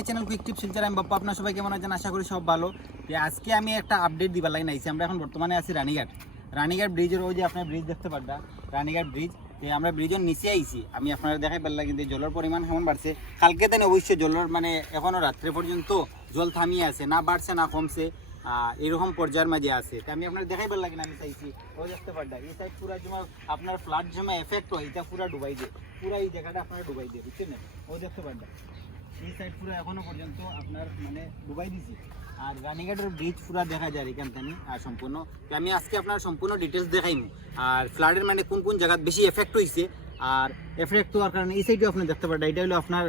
My channel quick tip Silchar আমি বাপ্পা, আপনার সবাই কেমন আছেন? আশা করি সব ভালো। তো আজকে আমি একটা আপডেট দিবার লাগে নাইছি। আমরা এখন বর্তমানে আছি রানীঘাট। রানীঘাট ব্রিজের ওই যে আপনার ব্রিজ দেখতে পারবা রানীঘাট ব্রিজ তো আমরা ব্রিজের নিচে আইছি। আমি আপনারা দেখাই পারলাম কিন্তু জলের পরিমাণ কেমন বাড়ছে। কালকে দিন অবশ্যই জলের মানে এখনও রাত্রে পর্যন্ত জল থামিয়ে আছে। না বাড়ছে, না কমছে। এরকম পর্যায়ের মাঝে আছে। তো আমি আপনার দেখাই পারলাম কিনা আমি চাইছি। ওই দেখতে পারডা এই সাইড পুরা জমা আপনার ফ্লাড জমা এফেক্ট হয়। এটা পুরা ডুবাই দিয়ে। পুরা এই জায়গাটা আপনারা ডুবাই দিয়ে, বুঝছেন ও দেখতে পারডা এই সাইড পুরো এখনও পর্যন্ত আপনার মানে ডুবাই দিছি। আর রানীঘাটের ব্রিজ পুরো দেখা যায় এখান থেকে আর সম্পূর্ণ। আমি আজকে আপনার সম্পূর্ণ ডিটেলস দেখাইমু। আর ফ্লাডের মানে কোন কোন জায়গাত বেশি এফেক্ট হয়েছে আর এফেক্ট হওয়ার কারণে এই সাইডেও আপনি দেখতে পারেন এটা হলো আপনার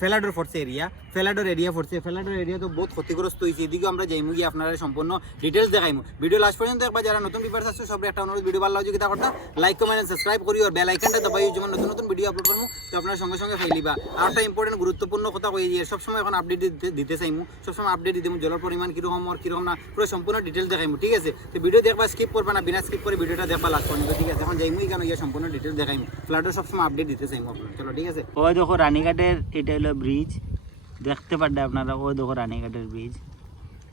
ফেলাডোর ফোর্সে এরিয়া ফেলাডোর এরিয়া ফোর্সে ফেলাডোর এরিয়া তো বহুত ক্ষতিগ্রস্ত হয়েছে এদিকেও আমরা যাইমু, গিয়ে আপনারা সম্পূর্ণ ডিটেলস দেখাইমু। ভিডিও লাস্ট পর্যন্ত একবার যারা নতুন ভিউয়ার্স আসছে সব একটা অনুরোধ ভিডিও ভালো লাগে কিতা করতা লাইক কমেন্ট সাবস্ক্রাইব করি আর বেল আইকনটা দবাই যেমন নতুন নতুন ভিডিও আপলোড করব তো আপনার সঙ্গে সঙ্গে ফাইলিবা আর একটা ইম্পর্টেন্ট গুরুত্বপূর্ণ কথা কই দিয়ে সবসময় এখন আপডেট দিতে চাইমু, সবসময় আপডেট দিতে জলের পরিমাণ কীরকম আর কীরকম না, পুরো সম্পূর্ণ ডিটেলস দেখাইমু, ঠিক আছে? তো ভিডিও দেখবা স্কিপ করবা না, বিনা স্কিপ করে ভিডিওটা দেখবা লাস্ট পর্যন্ত, ঠিক আছে? এখন যাইমু কেন ইয়ে সম্পূর্ণ ডিটেলস দেখাইমু। ফ্লাডের সবসময় আপডেট দিতে চাইমু, আপনার। চলো, ঠিক আছে? ওই দেখো, রানীঘাটের এটা হলো ব্রিজ দেখতে পারবে আপনারা, ওই দেখো রানীঘাটের ব্রিজ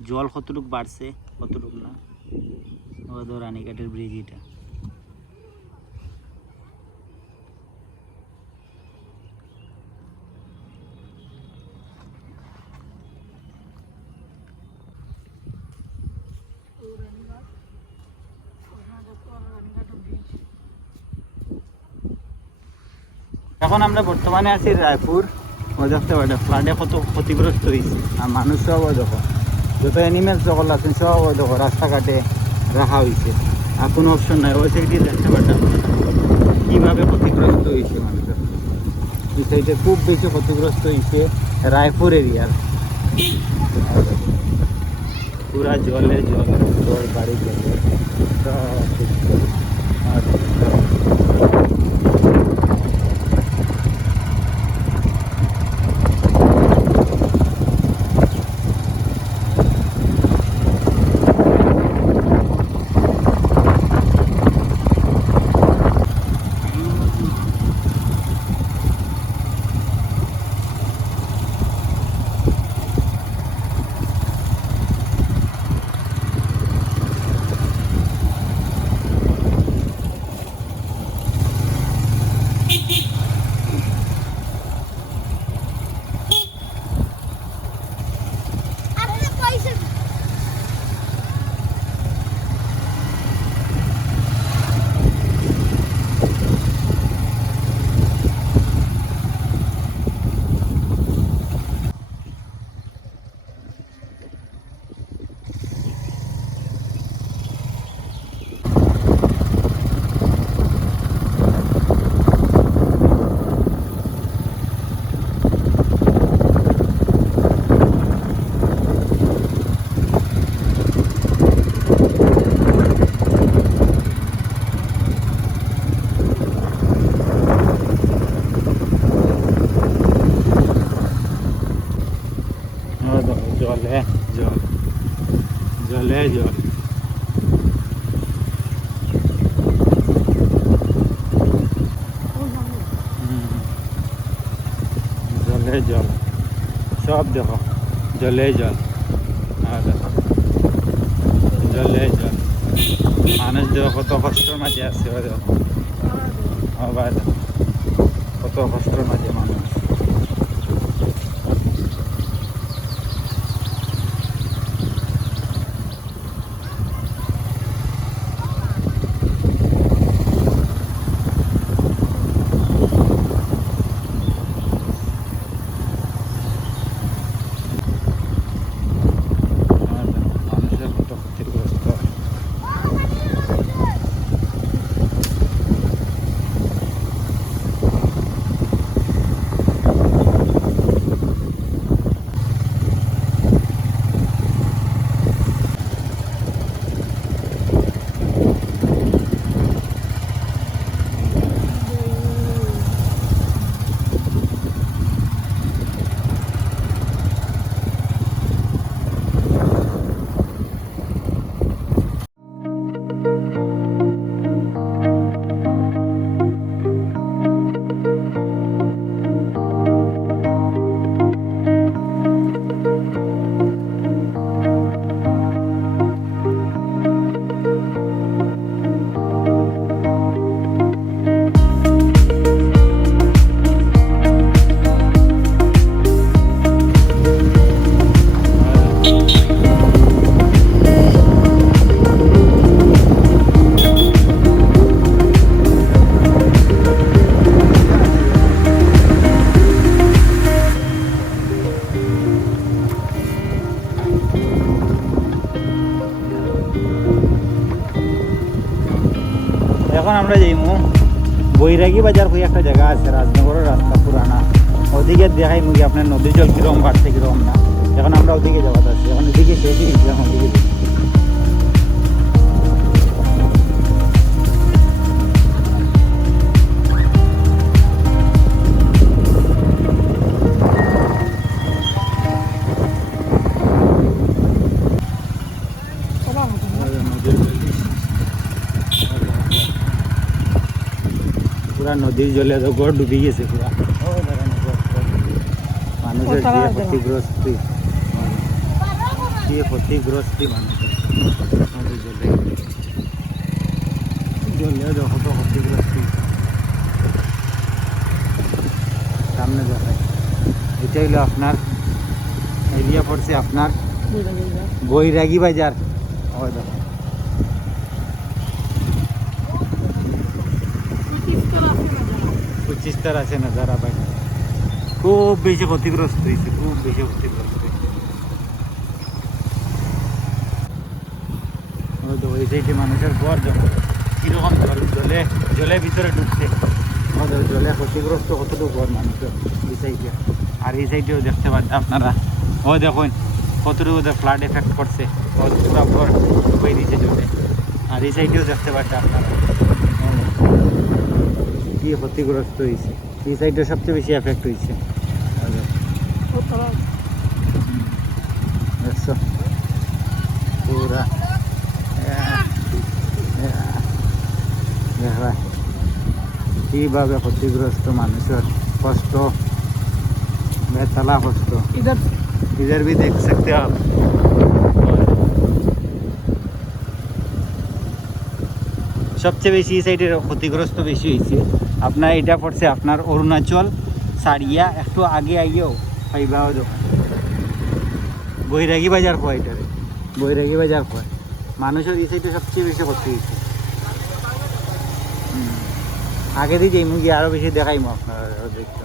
জল কতটুক বাড়ছে? কতটুক না। ওই দেখো রানীঘাটের ব্রিজ এটা। এখন আমরা বর্তমানে আছি রায়পুর। ও দেখতে পারে ফ্লাডে কত ক্ষতিগ্রস্ত হয়েছে আর মানুষ সব দেখো, যত অ্যানিমেলস সকল আছে সব ওই দেখো, রাস্তাঘাটে রাখা হয়েছে আর কোনো অপশন নাই। ওই সাইডে দেখতে পারতাম কীভাবে ক্ষতিগ্রস্ত হয়েছে মানুষের সাইডে খুব বেশি ক্ষতিগ্রস্ত হয়েছে রায়পুর এরিয়ার। পুরা জলে জল জল বাড়ি জলে সব দেখো জলে জল আর দেখো জলে জল মানুষ দেখো কত কষ্টের মাঝে আছে ও দেখো ও ভাই দেখো কত কষ্টের মাঝে মানুষ বৈরাগী বাজার হয়ে একটা জায়গা আছে রাজনগরের রাস্তা পুরানা ওদিকে দেখাই মুখে আপনার নদী জল কিরম বাড়ছে কিরম না। এখন আমরা ওদিকে যাওয়া আছি এখন ওদিকে শেষ হয়ে গেছি, এখন ওদিকে নদীর জলে তো গড় ডুবে গেছে পুরা মানুষের কোথায় যে আছে? ক্ষতিগ্রস্তি কি ক্ষতিগ্রস্তি মানুষের নদীর জলে জলে দেখো তো ক্ষতিগ্রস্তি সামনে দেখায় এটা হইল আপনার এরিয়া পড়ছে আপনার বৈরাগী বাজার ওই দেখো আছে না যারা ভাই খুব বেশি ক্ষতিগ্রস্ত হয়েছে খুব বেশি ক্ষতিগ্রস্ত হয়েছে ওই তো ওই সাইডে মানুষের ঘর যখন কীরকম জল জলে জলের ভিতরে ঢুকছে। জলে ক্ষতিগ্রস্ত কতটুকু ঘর মানুষের এই সাইডে আর এই সাইডেও দেখতে পাচ্ছেন আপনারা। ও দেখুন, কতটুকু ফ্লাড এফেক্ট করছে পুরো ঘর হয়ে দিয়েছে জলে আর এই সাইডেও দেখতে পাচ্ছেন আপনারা। দিয়ে ক্ষতিগ্রস্ত হয়েছে এই সাইডটা সবচেয়ে বেশি এফেক্ট হয়েছে আচ্ছা। কীভাবে ক্ষতিগ্রস্ত মানুষের কষ্ট বেতলা কষ্ট ইধার। ইধার ভি দেখ সকতে আপ সবচেয়ে বেশি এই সাইডের ক্ষতিগ্রস্ত বেশি হয়েছে আপনার এটা পড়ছে আপনার অরুণাচল, সারিয়া, একটু আগে আইয়েও পাইবাও দোকান। বৈরাগী বাজার কয় এটারে বৈরাগী বাজার কয় মানুষের এই সাইডে সবচেয়ে বেশি হয়েছে। হুম। আগে দিয়ে যাইমু গিয়ে আরও বেশি দেখাইমু আপনারা দেখতে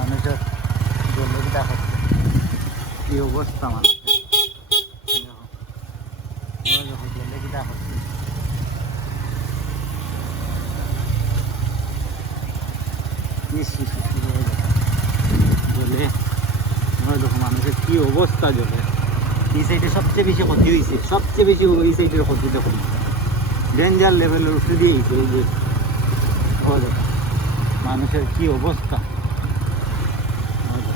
মানুষের কি অবস্থা মানুষের দেখো ওই দেখো জলটা হচ্ছে ইস, ইস, ইস, ওই দেখো। জলে দেখো মানুষের কি অবস্থা জলে এই সাইডে সবচেয়ে বেশি ক্ষতি হয়েছে সবচেয়ে বেশি ওই সাইডের ক্ষতিটা করেছে ডেঞ্জার লেভেলের উঠে দিয়েছে এই যে। দেখো মানুষের কি অবস্থা। দেখো।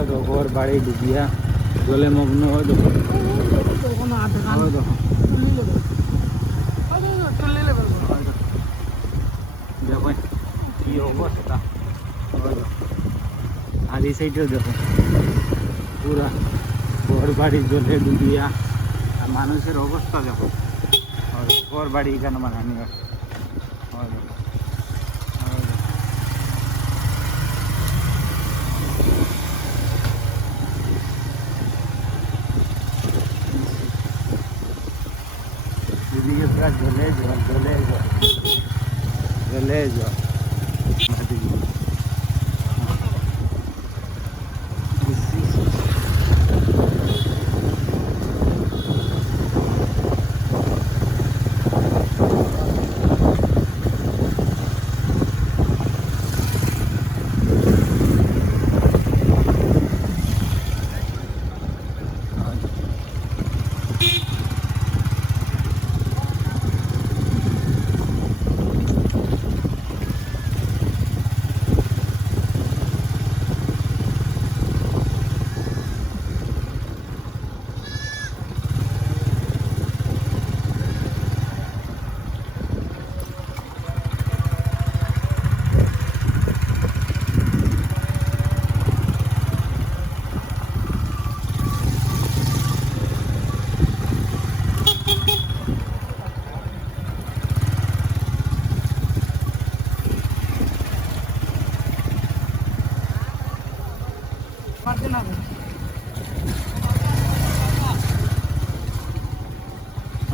দেখো, ঘর বাড়ি ডুবিয়া জলে মগ্ন ওই দেখো দেখো টুলি লেভেল টুলি লেভেল ওই দেখো। দেখো কি অবস্থা ওই দেখো। আর এই সাইডেও দেখো পুরা ঘর বাড়ি জলে ডুবিয়া আর মানুষের অবস্থা দেখো ওই দেখো, ঘর বাড়ি এখানে বানানি আছে। ওই দেখো। ওই দেখো। এদিকে পুরা জলে জল জলে জল জলে জল মাটি। ইস,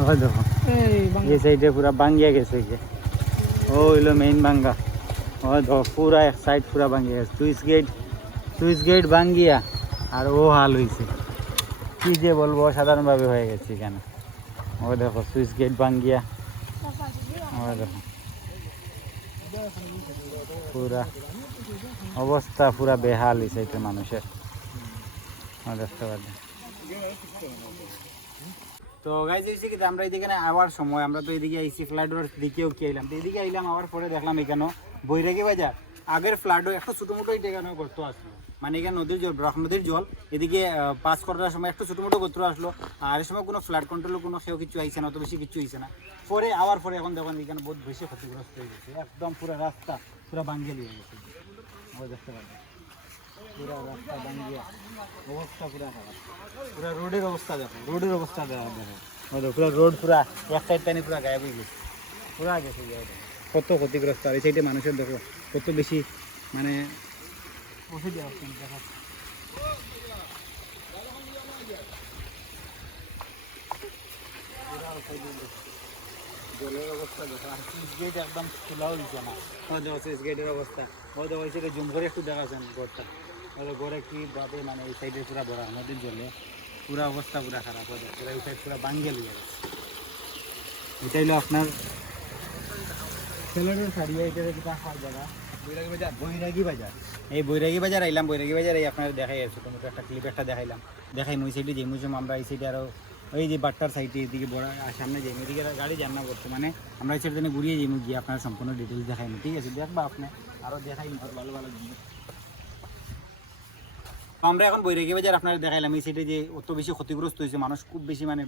ওই দেখো। এই সাইডে পুরা ভাঙ্গিয়া গেছে ও হইল মেইন ভাঙ্গা ও দেখো পুরা এক সাইড পুরা ভাঙ্গিয়া গেছে। সুইচ গেট সুইচ গেট ভাঙ্গিয়া আর ও হাল হয়েছে কি যে বলব সাধারণভাবে হয়ে গেছে এখানে। ও দেখো সুইচ গেট ভাঙ্গিয়া ও দেখো। পুরা অবস্থা পুরা বেহাল এই সাইডের মানুষের। দেখতে পাচ্ছেন। তো গাইজ হয়েছে কি আমরা এদিকে আবার সময়, আমরা তো এদিকে আইসি ফ্লাইওভার দিকেও কি আইলাম? তো এদিকে আইলাম, আবার পরে দেখলাম এখানে বৈরাগী বাজার। আগের ফ্লাডও একটা ছোটো মোটো এখানে করতে আসলো। মানে এখানে নদীর জল, ব্রহ্ম নদীর জল। এদিকে পাস করার সময় একটু ছোটো মোটো করতে আসলো। আর এই সময় কোনো ফ্লাড কন্ট্রোল কোনো সেও কিছু আইছে না, অত বেশি কিছু হয়েছে না। পরে, আবার পরে এখন দেখুন এখানে বহুত বেশি ক্ষতিগ্রস্ত হয়ে গেছে। একদম পুরো রাস্তা পুরো বাঙ্গেল হয়ে গেছে। দেখতে পাবেন পুরো রাস্তা বাঙ্গিয়া অবস্থা পুরো খারাপ। রোডের অবস্থা দেখো, রোডের অবস্থা দেখো। দেখো রোড পুরা এক সাইড টানি পুরো গায়েব হয়ে গেছে। পুরা কত ক্ষতিগ্রস্ত। আর এই সাইডে মানুষের দেখো, কত বেশি মানে। জলের অবস্থা দেখো, আর সুইচ গেট একদম খোলাও দিচ্ছে না। সুইচ গেটের অবস্থা। দেখো, এই জুম করে একটু দেখাচ্ছেন ঘরটা। ওদের ঘরে কীভাবে মানে এই সাইডে পুরা ভরা নদীর জলে, পুরা অবস্থা পুরা খারাপ হয়ে যায় পুরা এই সাইড পুরা বাঙ্গেল হয়ে গেছে। এটা হলো আপনার ছেলেদের ছাড়িয়ে এটা যেটা খাওয়ার জায়গা বৈরাগী বাজার বৈরাগী বাজার। এই বৈরাগী বাজার আইলাম, বৈরাগী বাজার এই আপনার দেখাই আছে তো একটা ক্লিপ একটা দেখাইলাম। দেখাই মুই সাইডে যে মুসুম আমরা এই সাইডে আরও ওই যে বাট্টার সাইডে, এদিকে বড় সামনে যাই এদিকে গাড়ি যান না বর্তমানে, আমরা এই সাইডে ঘুরিয়ে যাই গিয়ে আপনার সম্পূর্ণ ডিটেলস দেখাই ঠিক আছে? দেখবা আপনি আরও দেখাই ভালো ভালো জিনিস আমরা এখন বৈরাগী বাজার আপনারা দেখাইলাম, এই সাইডে যে অত বেশি ক্ষতিগ্রস্ত হয়েছে, মানুষ খুব বেশি মানে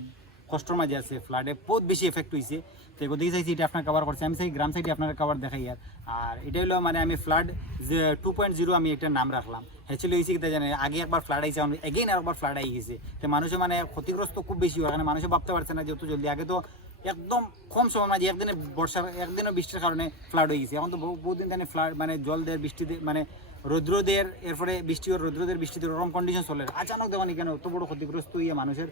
কষ্টর মাঝে আছে ফ্লাডে বহুত বেশি এফেক্ট হয়েছে। তো ওদিকে চাইছি এটা আপনার কভার করছে, আমি চাই গ্রাম সাইডে আপনার কভার দেখাই আর। আর এটা হলো মানে আমি ফ্লাড যে টু পয়েন্ট জিরো আমি একটা নাম রাখলাম। অ্যাকচুয়ালি হয়েছে কিতা জানে আগে একবার ফ্লাড আইছে এগেইন একবার ফ্লাড আই গেছে। তো মানুষের মানে ক্ষতিগ্রস্ত খুব বেশি হয় কারণ মানুষে ভাবতে পারছে না যে অত জলদি। আগে তো একদম কম সময় মাঝে, একদিনে বর্ষার একদিনও বৃষ্টির কারণে ফ্লাড হয়ে গেছে। এখন তো বহু বহুদিন ধরে ফ্লাড মানে জল দেয় বৃষ্টিতে মানে রৌদ্রদের, এরপরে বৃষ্টি রৌদ্রদের বৃষ্টিতে ওরকম কন্ডিশন চলে। আচানক দেখুন এখানে অত বড় ক্ষতিগ্রস্ত হয়ে মানুষের,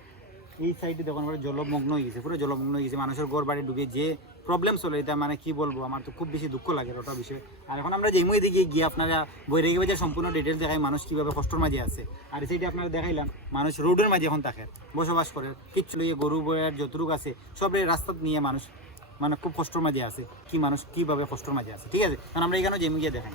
এই সাইডে দেখুন পুরো জলমগ্ন হয়ে গেছে, পুরো জলমগ্ন হয়ে গেছে, মানুষের ঘর বাড়ি ডুবে যে প্রবলেম চলে, এটা মানে কি বলব, আমার তো খুব বেশি দুঃখ লাগে ওটা বিষয়ে। আর এখন আমরা যেমই দিকে গিয়ে আপনারা বৈরাগী বাজার সম্পূর্ণ ডিটেলস দেখাই, মানুষ কীভাবে কষ্টর মাঝে আছে। আর সাইডে আপনারা দেখাইলাম, মানুষ রোডের মাঝে এখন থাকে, বসবাস করে, কিচ্ছু লইয়ে গরু বয়ার যতটুক আছে, সব এই রাস্তা নিয়ে মানুষ মানে খুব কষ্টর মাঝে আছে, কি মানুষ কীভাবে কষ্টর মাঝে আছে, ঠিক আছে? কারণ আমরা এখানে যেমন গিয়ে দেখাই।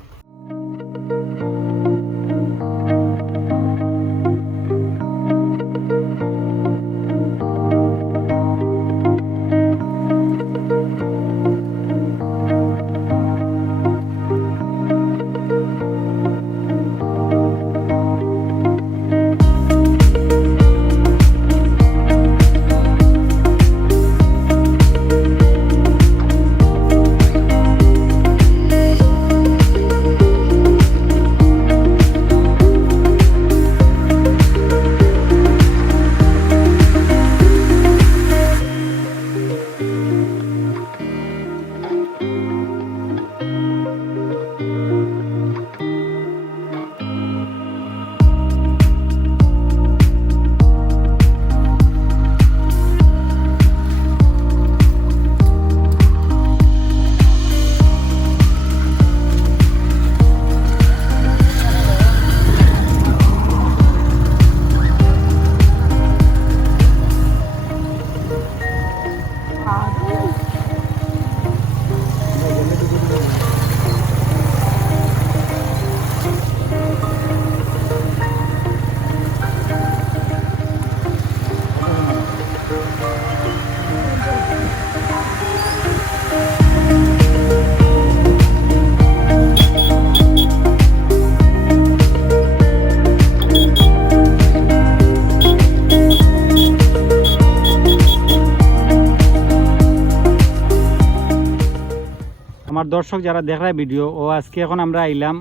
দর্শক যারা দেখায় ভিডিও, ও আজকে এখন আমরা আইলাম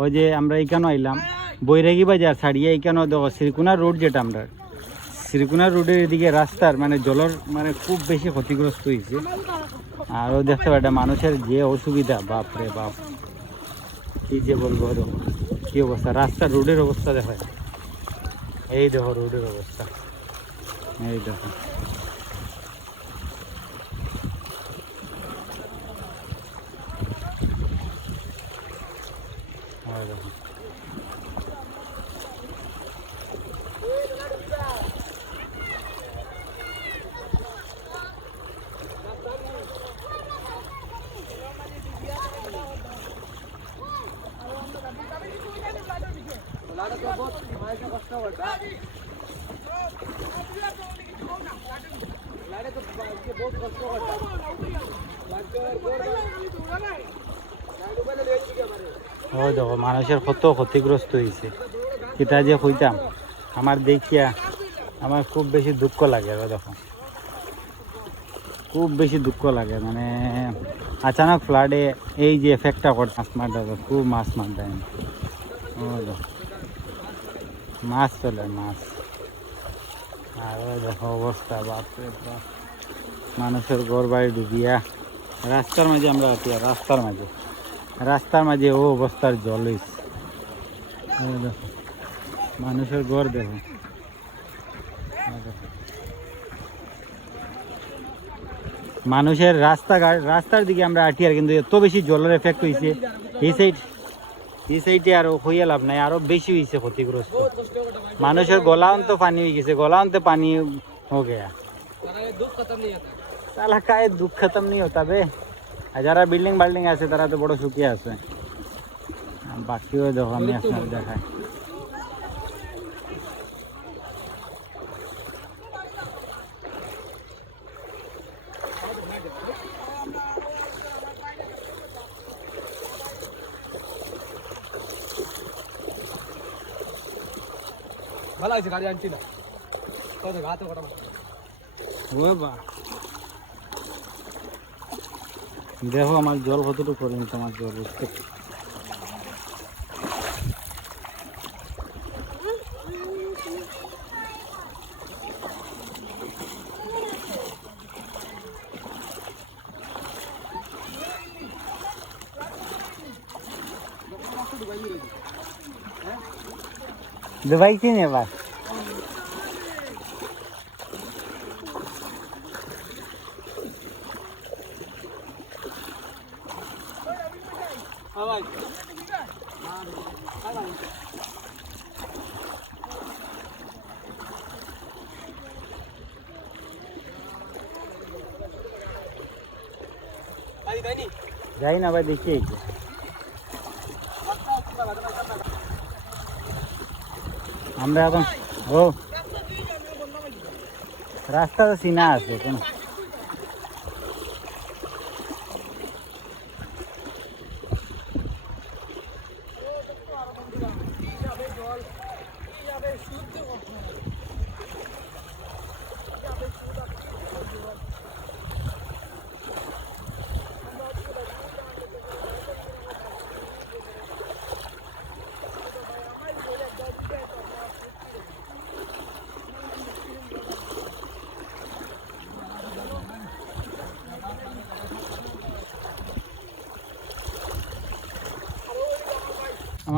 ওই যে আমরা এইখানে আইলাম, বৈরাগী বাজার ছাড়িয়ে এইখানে দেখো শ্রীকুনা রোড যেটা আমরা শ্রীকুনা রোডের এদিকে রাস্তার মানে জলের মানে খুব বেশি ক্ষতিগ্রস্ত হয়েছে। আর ও দেখতে পারে মানুষের যে অসুবিধা বাপ রে বাপ। কি যে বলব দেখো কী অবস্থা রাস্তা রোডের অবস্থা দেখা। যায়। এই দেখো, রোডের অবস্থা। এই দেখো। এই দেখো ও দেখো মানুষের কত ক্ষতিগ্রস্ত হয়েছে কিতা যে কইতাম, আমার দেখিয়া আমার খুব বেশি দুঃখ লাগে দেখো। খুব বেশি দুঃখ লাগে মানে আচানক ফ্লাডে এই যে এফেক্টটা করে মাছ মার দেবে খুব মাছ মার দেয় মাছ চলে, মাছ। আর দেখো অবস্থা, বাপরে বাপ। মানুষের ঘর বাড়ি ডুবিয়া, রাস্তার মাঝে আমরা আছি রাস্তার মাঝে। রাস্তার মাঝে ও অবস্থার জল মানুষের ঘর দেখো। মানুষের রাস্তাঘাট, রাস্তার দিকে আমরা আটিয়ার কিন্তু এত বেশি জলের এফেক্ট হয়েছে এই সাইড এই সাইডে আরও হইয়া লাভ নাই আরও বেশি হয়েছে ক্ষতিগ্রস্ত। মানুষের গলা অন্ত পানি হয়ে গেছে গলা অন্ত পানি হয়ে গেয়া। তাহলে কায়ে দুঃখ খতম নেই হতাবে। আর যারা বিল্ডিং বাল্ডিং আছে তারা তো বড় সুখী আছে আর বাকিও দেখো আমি আপনার দেখাই ভালো আছে গাড়ি আনছি না কত ঘাতে কটা ও বা দেখো আমার জল কতটুকু করেন তোমার জল বুঝতে ডুবাইছি নি এবার? যাই না ভাই দেখি এই আমরা এখন ও। রাস্তা তো চিনা আছে কোনো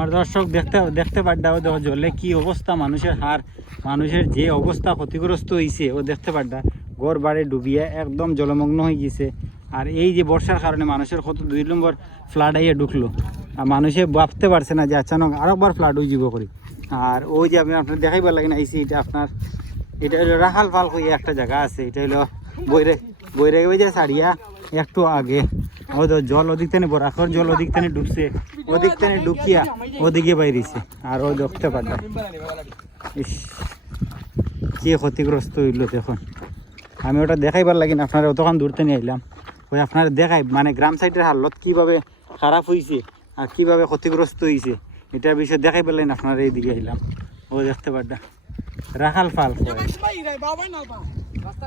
আমার দর্শক দেখতে দেখতে পাড্ডা, ও দেখো জলে কি অবস্থা, মানুষের হার মানুষের যে অবস্থা ক্ষতিগ্রস্ত হয়েছে ও দেখতে পাড্ডা। ঘর বাড়ি ডুবিয়ে একদম জলমগ্ন হয়ে গেছে আর এই যে বর্ষার কারণে মানুষের কত দুই নম্বর ফ্লাড আইয়ে ঢুকলো। আর মানুষে ভাবতে পারছে না যে আচানক আরেকবার ফ্লাড হয়ে যাব করি। আর ওই যে আমি আপনার দেখাইবার লাগে না আইসি এটা আপনার, এটা হলো রাখাল ফাল হয়ে একটা জায়গা আছে, এটা হলো বৈরে বৈরে যে সারিয়া, একটু আগে। ও তো জল ওদিক থেকে বরাকর জল ওদিক থেকে ডুবছে। ওদিক থেকে ঢুকিয়া ওদিকে বাইরেছে। আর ও দেখতে পারলাম ইস, কি ক্ষতিগ্রস্ত হইল দেখুন। আমি ওটা দেখাইবার লাগি না, আপনারা অতক্ষণ দূর থেকে আইলাম। ওই আপনারা দেখাই মানে গ্রাম সাইডের হালত কীভাবে খারাপ হয়েছে আর কীভাবে ক্ষতিগ্রস্ত হয়েছে এটার বিষয়ে দেখাইবার লাগি না, আপনারা এইদিকে আইলাম। ও দেখতে পারডা রাখাল ফাল। রাস্তা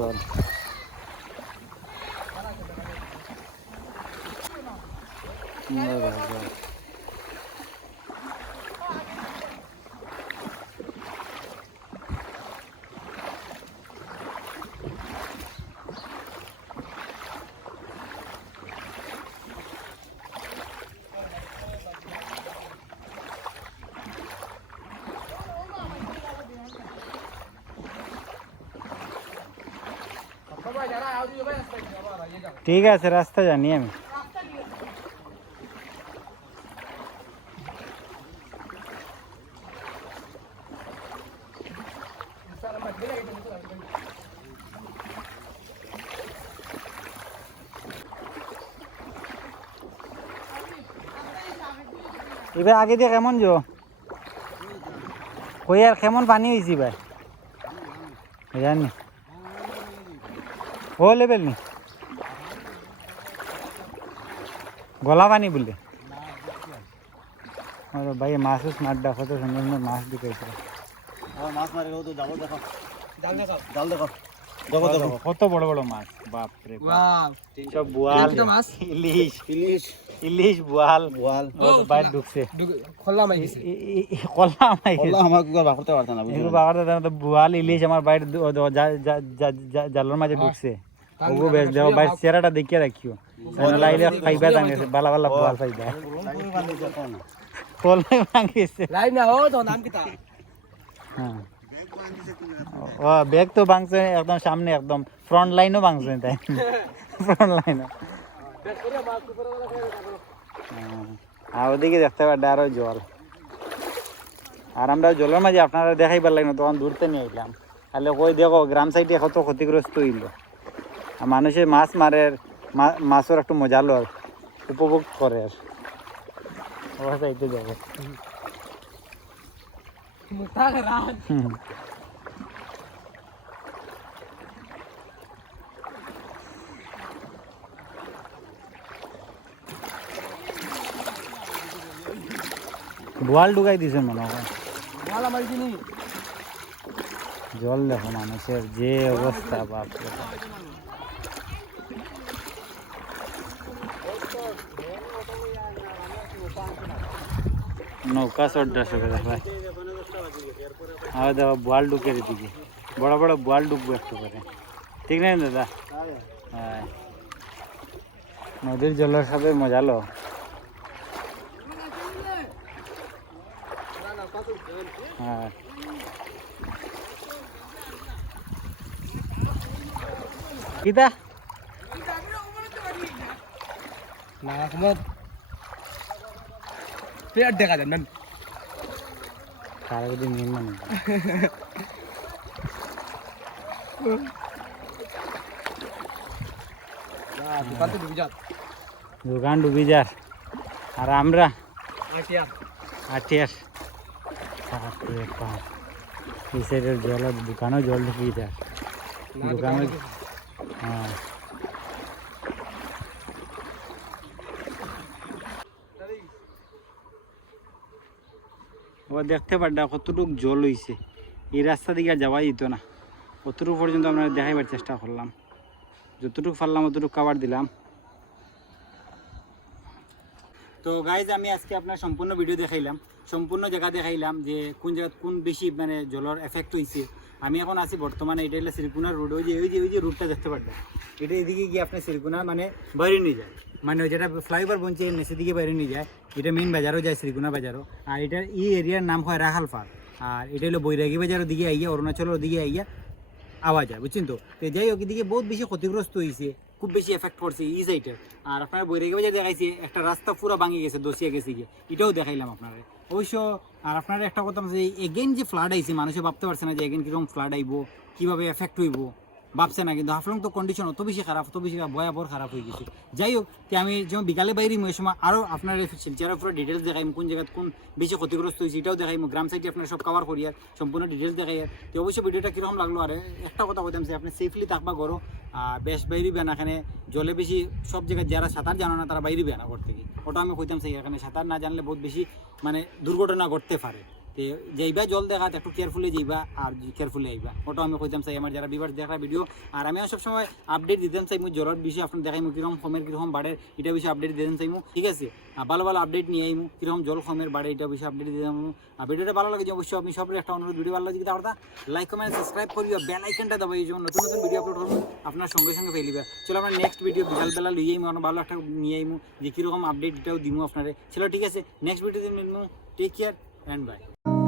গাড়ি বুঝিবা রে রাস্তা কুম্বা ও আমি উঠা ও আমি তোমাকে তো ফোন নাই এ দে আমার কুম্বা বেটা কুম্বা গাড়ি রাস্তা কুম্বা ও ভাই বাবা বাবা বাবা ফোন দে ওই এই সাইডে ওই দেখো জল ওই দেখো জল ঠিক আছে, রাস্তা জানি আমি। এবার আগে দিয়ে কেমন যো কই আর কেমন পানি হয়েছি ভাই জানি। ও লেভেল নি গলা পানি বলে? আরে ভাই মাছ মাছ দেখো তো সুন্দর সুন্দর মাছ দিকেছে মাছ মারে তো যাব দেখো জাল দেখো কত বড় বড় মাছ বাপ। রে। সব বোয়াল। ইলিশ। ইলিশ। ইলিশ বোয়াল। বোয়াল। বাইর ঢুকছে। খোলা মাই মাই আমাকে না তো বোয়াল ইলিশ আমার বাইরে জালের মাঝে ঢুকছে। ওগো বেশ দেবো বাইরের চেহারাটা দেখিয়ে রাখিও। লাইলে খাইবা টাঙ্গেছে বালা বালা বোয়াল খাইবা কল ভাঙিছে। লাই না ও তো নাম কিতা হ্যাঁ। ও ব্যাগ তো ভাঙছে একদম সামনে একদম ফ্রন্ট লাইনও ভাঙছে তাই ফ্রন্ট লাইনও আর ওদিকে দেখতে পারবে আরও জল। আর আমরা জলের মাঝে আপনারা দেখাইবার লাগল তখন দূরতে নিয়ে আইলাম। তাহলে কই দেখো গ্রাম সাইডে কত ক্ষতিগ্রস্ত হইল। আর মানুষের মাছ মারে মাছের একটু মজা লো উপভোগ করে আর। ও সাইডে দেখো মুতা রাত হুম। বোয়াল ঢুকাই দিছে মনে হয়। জল দেখো মানুষের যে অবস্থা বাপ। নৌকা চড্ডা সবে দেখো আর দেখো, বোয়াল ঢুকে দিকে। বড় বড় বোয়াল ঢুকবো একটু করে ঠিক নাই দাদা? হ্যাঁ। নদীর জলের সাথে মজা লো। হ্যাঁ। কিতা? না সময় পেট দেখা যায় না তারা যদি মেন মানে দোকান তো ডুবে যাত দোকান ডুবি যার আর আমরা আটিয়া আটিয়ার বাপরে বাপ এই সাইডের জল দোকানও জল ঢুকিয়ে যায় দোকানে হ্যাঁ ও দেখতে পারডা কতটুকু জল হইছে। এই রাস্তা দিকে আর যাওয়া যেত না। কতটুকু পর্যন্ত আমরা দেখাইবার চেষ্টা করলাম। যতটুকু পারলাম, অতটুকু কাবার দিলাম। তো গাইজ আমি আজকে আপনার সম্পূর্ণ ভিডিও দেখাইলাম। সম্পূর্ণ জায়গা দেখাইলাম যে কোন জায়গা কোন বেশি মানে জলের এফেক্ট হয়েছে আমি এখন আছি বর্তমানে, এটা হলো শ্রীকুনার রোড ওই যে ওই যে ওই যে রুটটা দেখতে পারবেন এটা এদিকে গিয়ে আপনার শ্রীকুনা মানে বাইরে নিয়ে যায়। মানে ওই যেটা ফ্লাইওভার বনছে এর দিকে বাইরে নিয়ে যায়। এটা মেইন বাজারও যায় শ্রীকুনা বাজারও। আর এটার এই এরিয়ার নাম হয় রাহাল পার্ক আর এটা হলো বৈরাগী বাজারের দিকে আইয়া, অরুণাচলের দিকে আইয়া আওয়া যায়, বুঝছেন তো? যাই হোক, এদিকে বহুত বেশি ক্ষতিগ্রস্ত হয়েছে খুব বেশি এফেক্ট পড়ছে এই সাইডের আর আপনার বৈরাগী বাজার দেখাইছে, একটা রাস্তা পুরো ভাঙে গেছে দোষিয়া গেছে গিয়ে। এটাও দেখাইলাম আপনারা অবশ্য, আর আপনার একটা কথা যে এগেন যে ফ্লাড আইছে, মানুষে ভাবতে পারছে না যে এগেন কীরকম ফ্লাড আইব, কীভাবে এফেক্ট হইব। ভাবছে না, কিন্তু হাফলং তো কন্ডিশন অত বেশি খারাপ, অত বেশি ভয়াবহ খারাপ হয়ে গেছে। যাই হোক, তে আমি যেমন বিকালে বাইরে ওই সময় আরও আপনার শিলচারের পুরো ডিটেলস দেখাইম কোন জায়গায় কোন বেশি ক্ষতিগ্রস্ত হয়েছে, এটাও দেখাইম গ্রাম সাইডে আপনার সব কভার করি, আর সম্পূর্ণ ডিটেলস দেখাই তো অবশ্যই ভিডিওটা কীরকম লাগল, আর একটা কথা বলতাম যে আপনি সেফলি থাকবা করো বেশ বাইরে বেন এখানে জলে বেশি সব জায়গায় যারা সাঁতার জানো না, তারা বাইরে বেনা করতে গিয়ে ওটা আমি কইতাম সেই এখানে সাঁতার না জানলে বহুত বেশি মানে দুর্ঘটনা ঘটতে পারে। যাইবা, জল দেখাত একটু কেয়ারফুলি যাইবা আর কেয়ারফুলি আইবা। ওটা আমি কইতাম চাই, আমার যারা বিবার দেখা ভিডিও আর আমিও সবসময় আপডেট দিতাম চাই, মুই জ্বরের বিষয়ে আপনার দেখাইমু কীরকম কমের কীরকম বাড়ে এটা বিষয়ে আপডেট দিতাম চাইমু ঠিক আছে? ভালো ভালো আপডেট নিয়ে আইমু, কীরকম জল কমের বাড়ে এটা বিষয়ে আপডেট দিতাম আর ভিডিওটা ভালো লাগে, অবশ্যই আপনি সবের একটা অনুরোধ, ভিডিও ভালো লাগে তাহলে লাইক কমেন্ট সাবস্ক্রাইব করিও বেল আইকনটা এই জন্য নতুন নতুন ভিডিও আপলোড করব আপনার সঙ্গে সঙ্গে ফেলিবা চলো, আমরা নেক্সট ভিডিও বিকালবেলা লইয়ে আইমু আমরা ভালো একটা নিয়ে আইমু, যে কীরকম আপডেট এটাও দিমু আপনারে। চলো, ঠিক আছে? নেক্সট ভিডিও দিন টেক কেয়ার and bye.